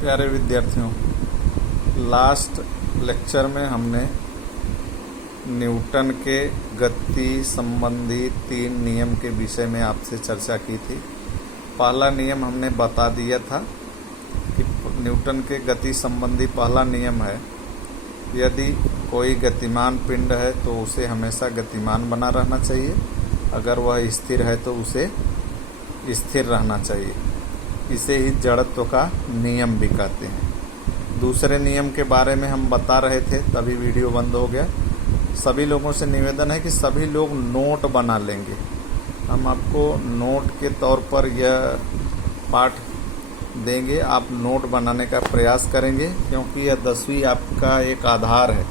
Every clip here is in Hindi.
प्यारे विद्यार्थियों, लास्ट लेक्चर में हमने न्यूटन के गति संबंधी 3 नियम के विषय में आपसे चर्चा की थी। पहला नियम हमने बता दिया था कि न्यूटन के गति संबंधी पहला नियम है, यदि कोई गतिमान पिंड है तो उसे हमेशा गतिमान बना रहना चाहिए, अगर वह स्थिर है तो उसे स्थिर रहना चाहिए। इसे ही जड़त्व का नियम भी कहते हैं। दूसरे नियम के बारे में हम बता रहे थे, तभी वीडियो बंद हो गया। सभी लोगों से निवेदन है कि सभी लोग नोट बना लेंगे। हम आपको नोट के तौर पर यह पाठ देंगे, आप नोट बनाने का प्रयास करेंगे, क्योंकि यह 10वीं आपका एक आधार है।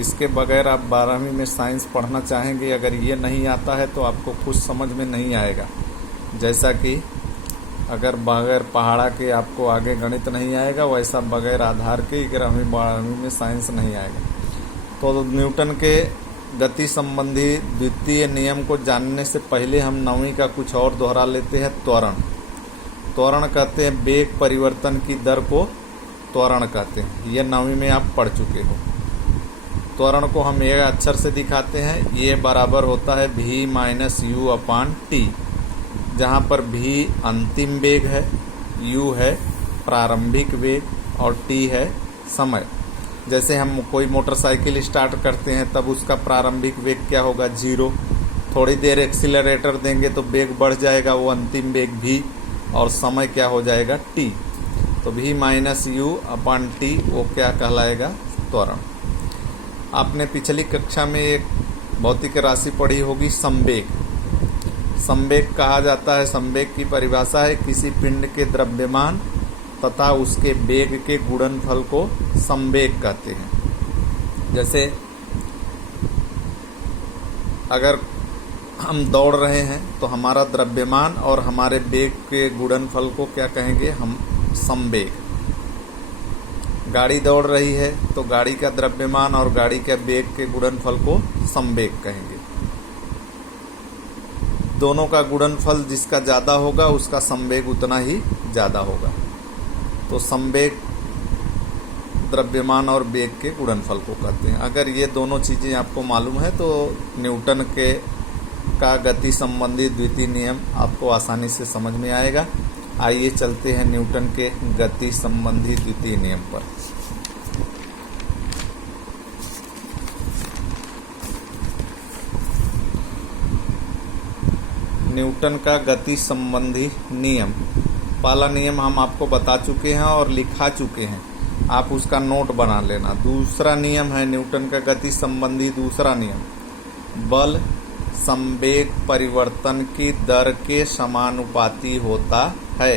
इसके बगैर आप 12वीं में साइंस पढ़ना चाहेंगे, अगर ये नहीं आता है तो आपको कुछ समझ में नहीं आएगा। जैसा कि अगर बगैर पहाड़ा के आपको आगे गणित नहीं आएगा, वैसा बगैर आधार के 11वीं 12वीं में साइंस नहीं आएगा। तो न्यूटन के गति संबंधी द्वितीय नियम को जानने से पहले हम 9वीं का कुछ और दोहरा लेते हैं। त्वरण। त्वरण कहते हैं वेग परिवर्तन की दर को त्वरण कहते हैं। यह 9वीं में आप पढ़ चुके हो। त्वरण को हम एक अक्षर से दिखाते हैं। ये बराबर होता है v - u/t, जहाँ पर v अंतिम वेग है, u है प्रारंभिक वेग और t है समय। जैसे हम कोई मोटरसाइकिल स्टार्ट करते हैं तब उसका प्रारंभिक वेग क्या होगा, 0। थोड़ी देर एक्सीलरेटर देंगे तो वेग बढ़ जाएगा, वो अंतिम वेग v, और समय क्या हो जाएगा, t। तो v - u/t वो क्या कहलाएगा, त्वरण। आपने पिछली कक्षा में एक भौतिक राशि पढ़ी होगी, संवेग। संवेग कहा जाता है, संवेग की परिभाषा है किसी पिंड के द्रव्यमान तथा उसके वेग के गुणनफल को संवेग कहते हैं। जैसे अगर हम दौड़ रहे हैं तो हमारा द्रव्यमान और हमारे वेग के गुणनफल को क्या कहेंगे, हम संवेग। गाड़ी दौड़ रही है तो गाड़ी का द्रव्यमान और गाड़ी के वेग के गुणनफल को संवेग कहेंगे। दोनों का गुणनफल जिसका ज़्यादा होगा उसका संवेग उतना ही ज़्यादा होगा। तो संवेग द्रव्यमान और वेग के गुणनफल को कहते हैं। अगर ये दोनों चीज़ें आपको मालूम है तो न्यूटन के का गति संबंधी द्वितीय नियम आपको आसानी से समझ में आएगा। आइए चलते हैं न्यूटन के गति संबंधी द्वितीय नियम पर। न्यूटन का गति संबंधी नियम। पहला नियम हम आपको बता चुके हैं और लिखा चुके हैं, आप उसका नोट बना लेना। दूसरा नियम है न्यूटन का गति संबंधी दूसरा नियम, बल संवेग परिवर्तन की दर के समानुपाती होता है।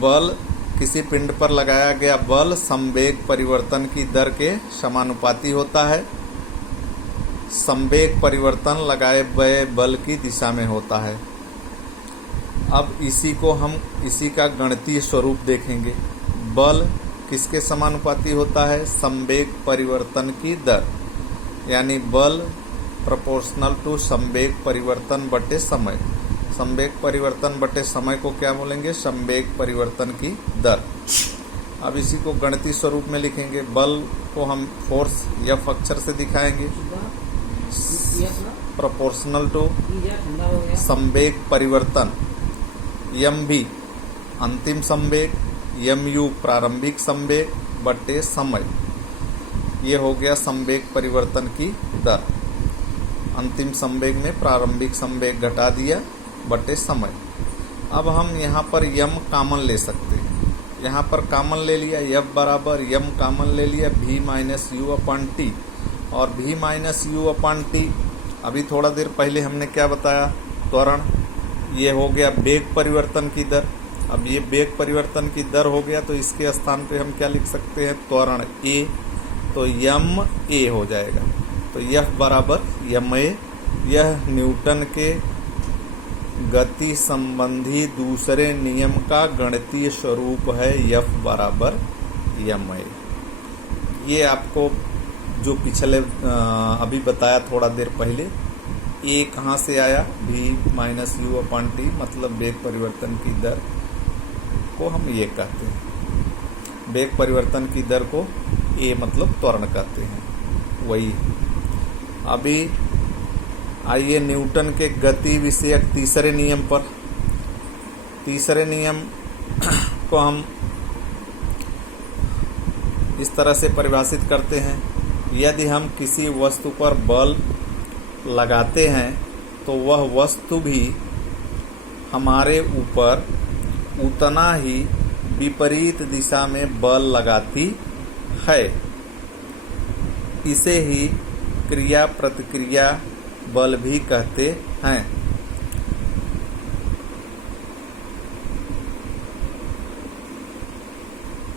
बल, किसी पिंड पर लगाया गया बल संवेग परिवर्तन की दर के समानुपाती होता है। संवेग परिवर्तन लगाए गए बल की दिशा में होता है। अब इसी का गणितीय स्वरूप देखेंगे। बल किसके समानुपाती होता है, संवेग परिवर्तन की दर, यानी बल प्रोपोर्शनल टू संवेग परिवर्तन बटे समय। संवेग परिवर्तन बटे समय को क्या बोलेंगे, संवेग परिवर्तन की दर। अब इसी को गणितीय स्वरूप में लिखेंगे। बल को हम फोर्स F अक्षर से दिखाएंगे, प्रोपोर्शनल टू संवेग परिवर्तन, mv अंतिम संवेग, mu प्रारंभिक संवेग बटे समय। ये हो गया संवेग परिवर्तन की दर। अंतिम संवेग में प्रारंभिक संवेग घटा दिया बटे समय। अब हम यहाँ पर m कॉमन ले सकते हैं। यहाँ पर कॉमन ले लिया, F बराबर m कॉमन ले लिया v - u/t, और v - u/t अभी थोड़ा देर पहले हमने क्या बताया, त्वरण। ये हो गया वेग परिवर्तन की दर। अब ये वेग परिवर्तन की दर हो गया तो इसके स्थान पे हम क्या लिख सकते हैं, त्वरण a, तो ma हो जाएगा। तो F बराबर ma। यह न्यूटन के गति संबंधी दूसरे नियम का गणितीय स्वरूप है, F बराबर ma। ये आपको जो पिछले अभी बताया थोड़ा देर पहले, ए कहाँ से आया, v minus you upon T, मतलब वेग परिवर्तन की दर को हम ये कहते हैं। वेग परिवर्तन की दर को ए मतलब त्वरण कहते हैं, वही। अभी आइए न्यूटन के गति विषयक तीसरे नियम पर। तीसरे नियम को हम इस तरह से परिभाषित करते हैं, यदि हम किसी वस्तु पर बल लगाते हैं तो वह वस्तु भी हमारे ऊपर उतना ही विपरीत दिशा में बल लगाती है। इसे ही क्रिया प्रतिक्रिया बल भी कहते हैं।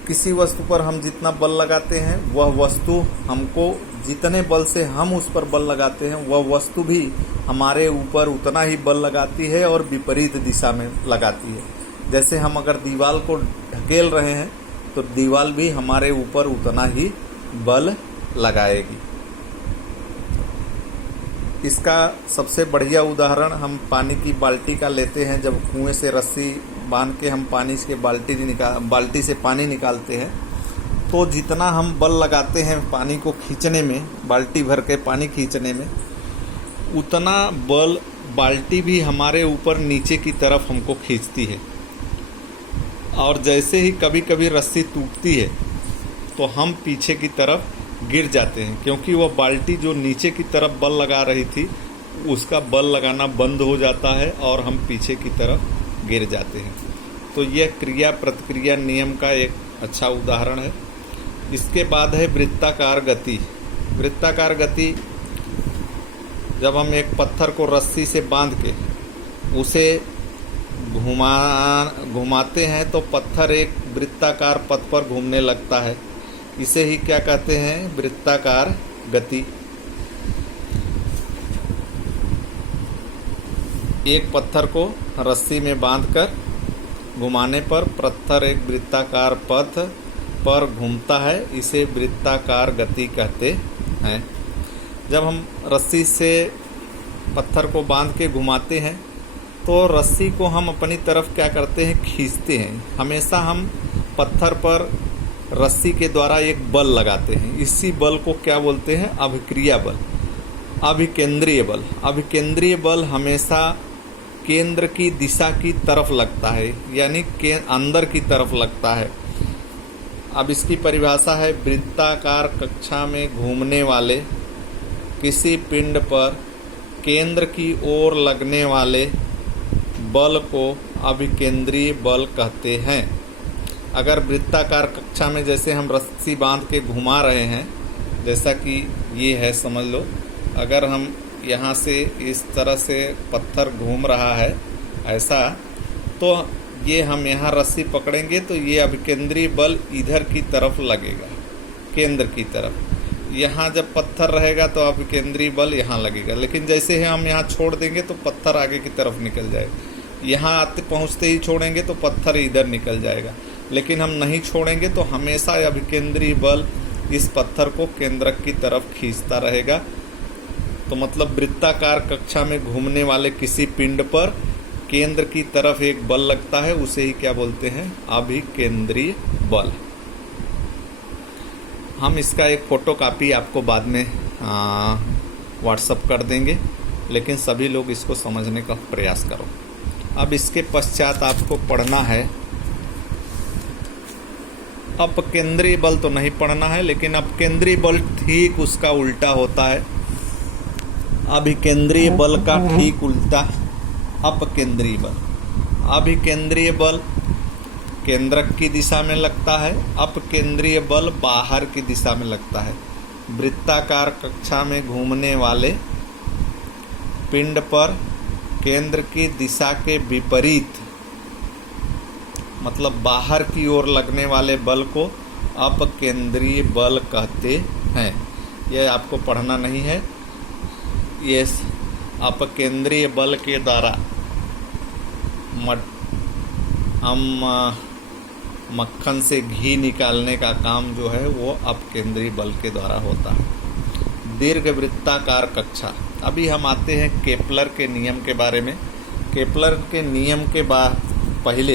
किसी वस्तु पर हम जितना बल लगाते हैं वह वस्तु हमको, जितने बल से हम उस पर बल लगाते हैं वह वस्तु भी हमारे ऊपर उतना ही बल लगाती है और विपरीत दिशा में लगाती है। जैसे हम अगर दीवार को ढकेल रहे हैं तो दीवार भी हमारे ऊपर उतना ही बल लगाएगी। इसका सबसे बढ़िया उदाहरण हम पानी की बाल्टी का लेते हैं। जब कुएं से रस्सी बांध के हम पानी के बाल्टी से पानी निकालते हैं तो जितना हम बल लगाते हैं पानी को खींचने में, बाल्टी भर के पानी खींचने में, उतना बल बाल्टी भी हमारे ऊपर नीचे की तरफ हमको खींचती है। और जैसे ही कभी कभी रस्सी टूटती है तो हम पीछे की तरफ गिर जाते हैं, क्योंकि वह बाल्टी जो नीचे की तरफ बल लगा रही थी उसका बल लगाना बंद हो जाता है और हम पीछे की तरफ गिर जाते हैं। तो यह क्रिया प्रतिक्रिया नियम का एक अच्छा उदाहरण है। इसके बाद है वृत्ताकार गति। वृत्ताकार गति, जब हम एक पत्थर को रस्सी से बांध के उसे घुमाते हैं तो पत्थर एक वृत्ताकार पथ पर घूमने लगता है। इसे ही क्या कहते हैं, वृत्ताकार गति। एक पत्थर को रस्सी में बांधकर घुमाने पर पत्थर एक वृत्ताकार पथ पर घूमता है, इसे वृत्ताकार गति कहते हैं। जब हम रस्सी से पत्थर को बांध के घुमाते हैं तो रस्सी को हम अपनी तरफ क्या करते हैं, खींचते हैं। हमेशा हम पत्थर पर रस्सी के द्वारा एक बल लगाते हैं। इसी बल को क्या बोलते हैं, अभिक्रिया बल, अभिकेंद्रीय बल। अभिकेंद्रीय बल हमेशा केंद्र की दिशा की तरफ लगता है, यानी के अंदर की तरफ लगता है। अब इसकी परिभाषा है, वृत्ताकार कक्षा में घूमने वाले किसी पिंड पर केंद्र की ओर लगने वाले बल को अभिकेंद्रीय बल कहते हैं। अगर वृत्ताकार कक्षा में जैसे हम रस्सी बांध के घुमा रहे हैं, जैसा कि ये है समझ लो, अगर हम यहाँ से इस तरह से पत्थर घूम रहा है ऐसा, तो ये हम यहाँ रस्सी पकड़ेंगे तो ये अभिकेंद्रीय बल इधर की तरफ लगेगा, केंद्र की तरफ। यहाँ जब पत्थर रहेगा तो अभिकेंद्रीय बल यहाँ लगेगा, लेकिन जैसे ही हम यहाँ छोड़ देंगे तो पत्थर आगे की तरफ निकल जाएगा। यहाँ आते पहुँचते ही छोड़ेंगे तो पत्थर इधर निकल जाएगा, लेकिन हम नहीं छोड़ेंगे तो हमेशा अभिकेंद्रीय बल इस पत्थर को केंद्र की तरफ खींचता रहेगा। तो मतलब वृत्ताकार कक्षा में घूमने वाले किसी पिंड पर केंद्र की तरफ एक बल लगता है, उसे ही क्या बोलते हैं, अभिकेंद्रीय बल। हम इसका एक फोटो कॉपी आपको बाद में व्हाट्सएप कर देंगे, लेकिन सभी लोग इसको समझने का प्रयास करो। अब इसके पश्चात आपको पढ़ना है, अपकेंद्रीय बल तो नहीं पढ़ना है, लेकिन अपकेंद्रीय बल ठीक उसका उल्टा होता है। अभिकेंद्रीय बल का ठीक उल्टा अपकेंद्रीय बल। अभिकेंद्रीय बल केंद्रक की दिशा में लगता है, अपकेंद्रीय बल बाहर की दिशा में लगता है। वृत्ताकार कक्षा में घूमने वाले पिंड पर केंद्र की दिशा के विपरीत, मतलब बाहर की ओर लगने वाले बल को अपकेंद्रीय बल कहते हैं। यह आपको पढ़ना नहीं है। ये अपकेंद्रीय बल के द्वारा हम मक्खन से घी निकालने का काम जो है वो अपकेंद्रीय बल के द्वारा होता है। दीर्घ वृत्ताकार कक्षा, अभी हम आते हैं केपलर के नियम के बारे में। केपलर के नियम के बाद पहले